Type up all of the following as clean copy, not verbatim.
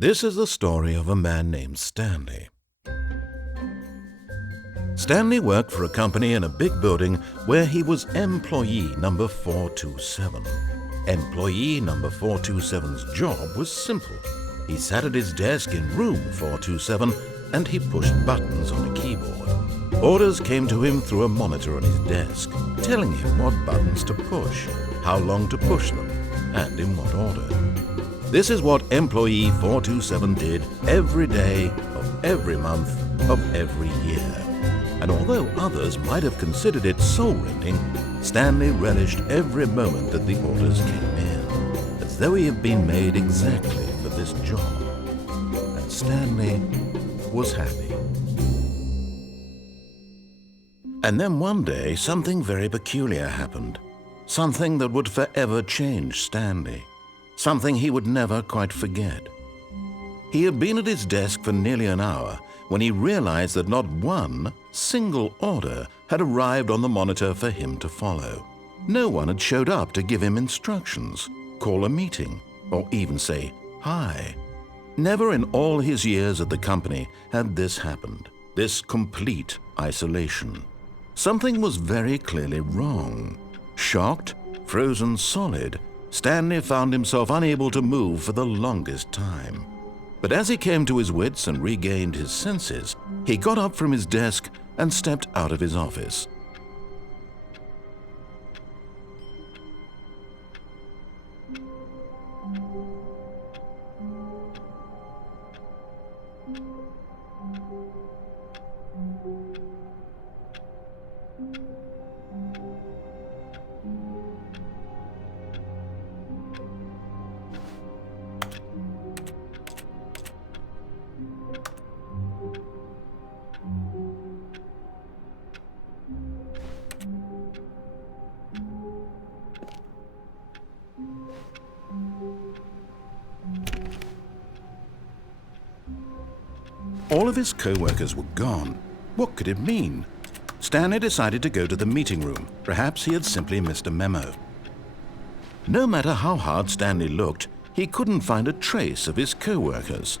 This is the story of a man named Stanley. Stanley worked for a company in a big building where he was employee number 427. Employee number 427's job was simple. He sat at his desk in room 427 and he pushed buttons on a keyboard. Orders came to him through a monitor on his desk, telling him what buttons to push, how long to push them, and in what order. This is what employee 427 did every day of every month of every year. And although others might have considered it soul-rending, Stanley relished every moment that the orders came in, as though he had been made exactly for this job. And Stanley was happy. And then one day, something very peculiar happened. Something that would forever change Stanley. Something he would never quite forget. He had been at his desk for nearly an hour when he realized that not one single order had arrived on the monitor for him to follow. No one had showed up to give him instructions, call a meeting, or even say hi. Never in all his years at the company had this happened, this complete isolation. Something was very clearly wrong. Shocked, frozen solid, Stanley found himself unable to move for the longest time. But as he came to his wits and regained his senses, he got up from his desk and stepped out of his office. All of his co-workers were gone. What could it mean? Stanley decided to go to the meeting room. Perhaps he had simply missed a memo. No matter how hard Stanley looked, he couldn't find a trace of his co-workers.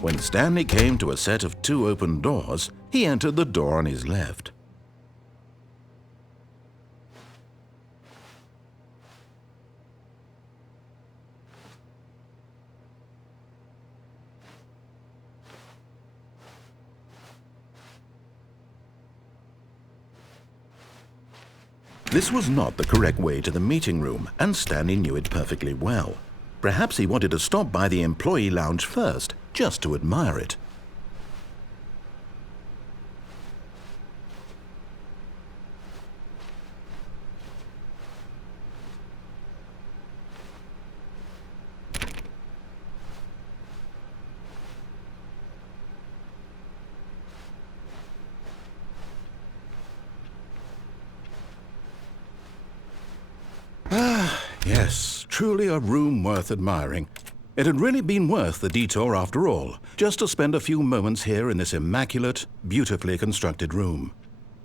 When Stanley came to a set of 2 open doors, he entered the door on his left. This was not the correct way to the meeting room, and Stanley knew it perfectly well. Perhaps he wanted to stop by the employee lounge first, just to admire it. Yes, truly a room worth admiring. It had really been worth the detour after all, just to spend a few moments here in this immaculate, beautifully constructed room.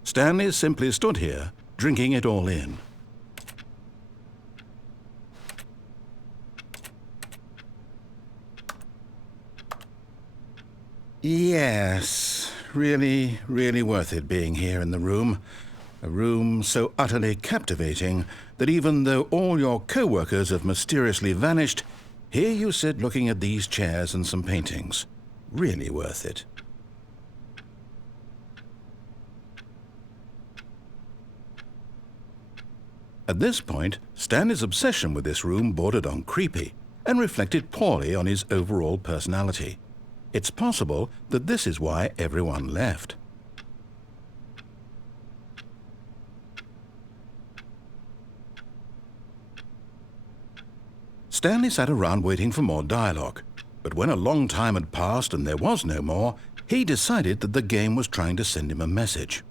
Stanley simply stood here, drinking it all in. Yes, really worth it being here in the room. A room so utterly captivating that even though all your co-workers have mysteriously vanished, here you sit looking at these chairs and some paintings. Really worth it. At this point, Stanley's obsession with this room bordered on creepy and reflected poorly on his overall personality. It's possible that this is why everyone left. Stanley sat around waiting for more dialogue, but when a long time had passed and there was no more, he decided that the game was trying to send him a message.